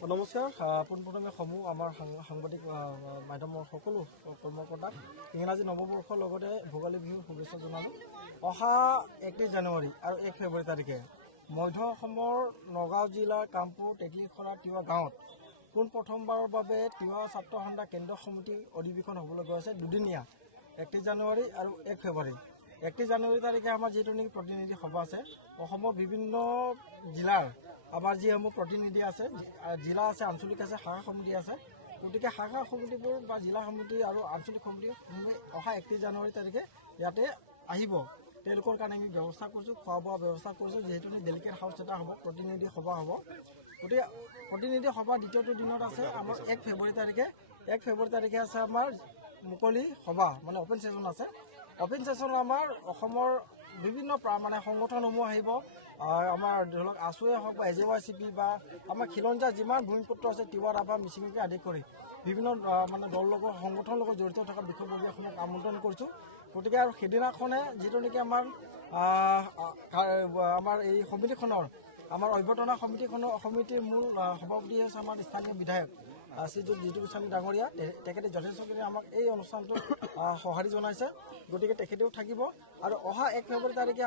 নমস্কাৰ পোনপ্ৰথমে সমূহ আমাৰ সাংবাদিক মাধ্যমৰ সকলো কৰ্মকৰ্তাক ইংৰাজী নৱবৰ্ষৰ লগতে ভোগালী বিহুৰ শুভেচ্ছা জনালোঁ। অহা 31 জানুৱাৰী আৰু 1 ফেব্ৰুৱাৰী তাৰিখে মধ্য অসমৰ নগাঁও জিলাৰ কামপুৰ তেতিখৰা তিৱা গাঁৱত পোনপ্ৰথমবাৰৰ বাবে তিৱা ছাত্ৰ সন্থা কেন্দ্ৰীয় সমিতিৰ অধিৱেশন হ'বলৈ গৈ আছে। দুদিনীয়া 31 জানুৱাৰী আৰু 1 ফেব্ৰুৱাৰী। 31 জানুৱাৰী তাৰিখে আমাৰ যিটো নেকি প্ৰতিনিধি সভা আছে, অসমৰ বিভিন্ন জিলাৰ আমাৰ যিসমূহ প্ৰতিনিধি আছে, জিলা আছে, আঞ্চলিক আছে, শাখা সমিতি আছে। গতিকে শাখা সমিতিবোৰ বা জিলা সমিতি আৰু আঞ্চলিক সমিতি অহা 31 জানুৱাৰী তাৰিখে ইয়াতে আহিব। তেওঁলোকৰ কাৰণে আমি ব্যৱস্থা কৰিছোঁ, খোৱা বোৱা ব্যৱস্থা কৰিছোঁ। যিহেতু ডেলিকেট হাউচ এটা হ'ব, প্ৰতিনিধি সভা হ'ব। গতিকে প্ৰতিনিধি সভা দ্বিতীয়টো দিনত আছে আমাৰ 1 ফেব্ৰুৱাৰী তাৰিখে। 1 ফেব্ৰুৱাৰী তাৰিখে আছে আমাৰ মুকলি সভা, মানে অপেন ছেশ্যন আছে। অপেন ছেশ্যন আমাৰ অসমৰ বিভিন্ন সংগঠনসমূহ আহিব। আমাৰ ধৰি লওক আছুৱে হওক বা AJYCP বা আমাৰ খিলঞ্জীয়া যিমান ভূমিপুত্ৰ আছে, তিৱা ৰাভা মিচিংকে আদি কৰি বিভিন্ন দল লগত সংগঠনৰ লগত জড়িত থকা বিষয়ববীয়াসমূহক আমন্ত্ৰণ কৰিছোঁ। গতিকে আৰু সেইদিনাখনে যিটো নেকি আমাৰ এই সমিতিখনৰ আমাৰ অভ্যৰ্থনা সমিতিৰ মূল সভাপতি হৈছে আমাৰ স্থানীয় বিধায়ক শ্ৰীযুত জিতু গোস্বামী ডাঙৰীয়া। তেখেতে যথেষ্টখিনি আমাক এই অনুষ্ঠানটোত সঁহাৰি জনাইছে। গতিকে তেখেতেও থাকিব। আৰু অহা 1 ফেব্ৰুৱাৰী তাৰিখে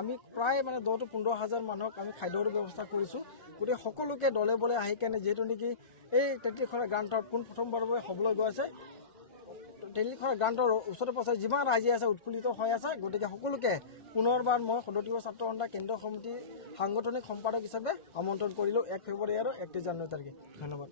আমি প্ৰায় 10,000 to 15,000 মানুহক আমি খাদ্যৰো ব্যৱস্থা কৰিছোঁ। গতিকে সকলোকে দলে বলে আহি কেনে যিহেতু নেকি এই তেতিখৰা গ্ৰান্টৰ পোনপ্ৰথমবাৰৰ বাবে হ'বলৈ গৈ আছে, তেতিখৰা গ্ৰান্টৰ ওচৰে পাছৰে যিমান ৰাইজে আছে উৎফুল্লিত হৈ আছে। গতিকে সকলোকে পুনৰবাৰ মই সদৌ ছাত্ৰ সন্থা কেন্দ্ৰীয় সমিতিৰ সাংগঠনিক সম্পাদক হিচাপে আমন্ত্ৰণ কৰিলোঁ 1 ফেব্ৰুৱাৰী আৰু 31 জানুৱাৰী তাৰিখে। ধন্যবাদ।